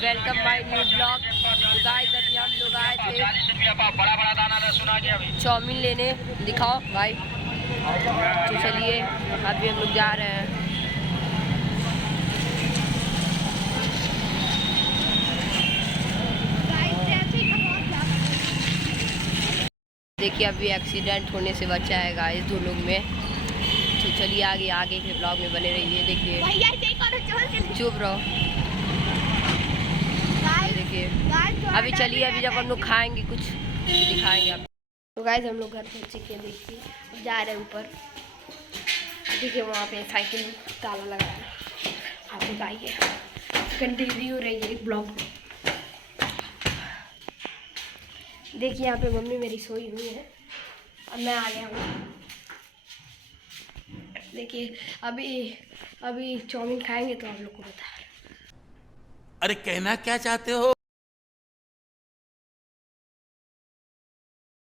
Welcome my new blog. तो guys अभी हम लोग आए थे चाउमीन लेने। दिखाओ भाई। तो चलिए अभी हम लोग जा रहे हैं। देखिए अभी एक्सीडेंट होने से बचा है गाइस दो लोग में। तो चलिए आगे आगे के ब्लॉग में बने रहिए। देखिए चुप रहो। देखिए अभी चलिए अभी जब हम लोग खाएंगे कुछ दिखाएंगे आप। तो गाइस हम लोग घर पहुँच चुके हैं। देखिए अब जा रहे हैं ऊपर। देखिए वहाँ पे साइकिल ताला लगा है। आप लोग आइए कंटिन्यू रहिए ब्लॉग। देखिए यहाँ पे मम्मी मेरी सोई हुई है। अब मैं आ गया हूँ। देखिए अभी चाउमीन खाएंगे तो आप लोग को बता। अरे कहना क्या चाहते हो?